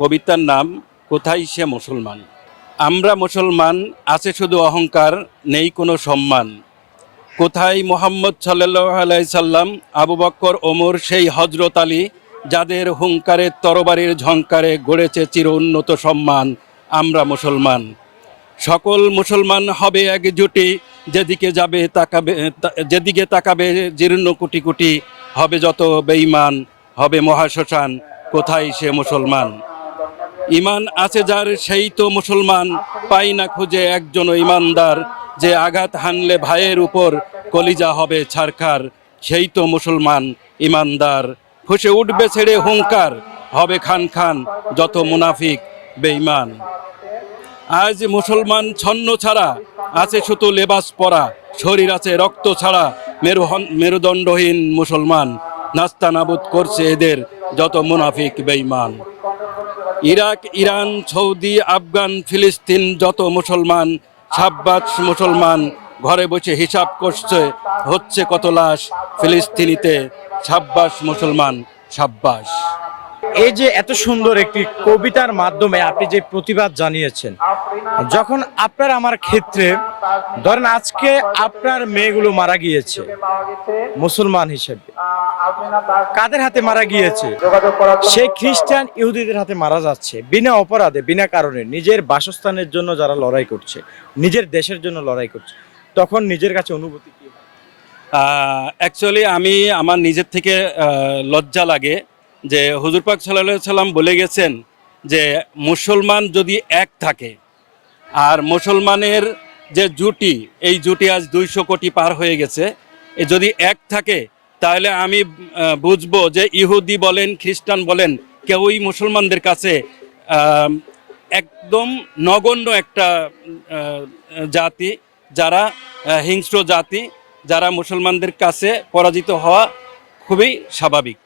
কবিতার নাম কোথায় সে মুসলমান। আমরা মুসলমান, আছে শুধু অহংকার, নেই কোনো সম্মান। কোথায় মোহাম্মদ সাল্লাল্লাহু আলাইহি সাল্লাম, আবু বকর, ওমর, সেই হজরত আলী, যাদের হুঙ্কারের তরবারির ঝংকারে গড়েছে চির উন্নত সম্মান। আমরা মুসলমান, সকল মুসলমান হবে একজুটি, যেদিকে তাকাবে জীর্ণ কোটি কোটি, হবে যত বেঈমান, হবে মহাশ্মশান। কোথায় সে মুসলমান। ইমান আছে যার সেই তো মুসলমান, পাই না খুঁজে একজন ইমানদার, যে আঘাত হানলে ভাইয়ের উপর কলিজা হবে ছারখার। সেই তো মুসলমান ইমানদার, ফুঁসে উঠবে ছেড়ে হুঙ্কার, হবে খান খান যত মুনাফিক বেঈমান। আজ মুসলমান ছন্ন ছাড়া, আছে শুধু লেবাস পরা, শরীর আছে রক্ত ছাড়া, মেরুদণ্ডহীন মুসলমান। নাস্তানাবুদ করছে এদের যত মুনাফিক বেঈমান। ইরাক, ইরান, সৌদি, আফগান, ফিলিস্তিন, যত মুসলমান, সাব্বাস মুসলমান, ঘরে বসে হিসাব করছে হচ্ছে কত লাশ ফিলিস্তিনিতে। সাব্বাস মুসলমান, সাব্বাস। এই যে এত সুন্দর একটি কবিতার মাধ্যমে আপনি যে প্রতিবাদ জানিয়েছেন, যখন আপনার আমার ক্ষেত্রে ধরেন আজকে আপনার মেয়েগুলো মারা গিয়েছে মুসলমান হিসেবে, কাদের হাতে মারা গিয়েছে? সেই খ্রিস্টান ইহুদিদের হাতে মারা যাচ্ছে বিনা অপরাধে, বিনা কারণে। নিজের বাসস্থানের জন্য যারা লড়াই করছে, নিজের দেশের জন্য লড়াই করছে, তখন নিজের কাছে অনুভূতি কি? অ্যাকচুয়ালি আমি আমার নিজের থেকে লজ্জা লাগে যে হুজুর পাক সাল্লাল্লাহু আলাইহি সাল্লাম বলে গেছেন যে মুসলমান যদি এক থাকে, আর মুসলমানের যে জুটি, এই জুটি আজ 200 কোটি পার হয়ে গেছে, এ যদি এক থাকে তাহলে আমি বুঝবো যে ইহুদি বলেন, খ্রিস্টান বলেন, কেউই মুসলমানদের কাছে একদম নগণ্য একটা জাতি, যারা হিংস্র জাতি, যারা মুসলমানদের কাছে পরাজিত হওয়া খুবই স্বাভাবিক।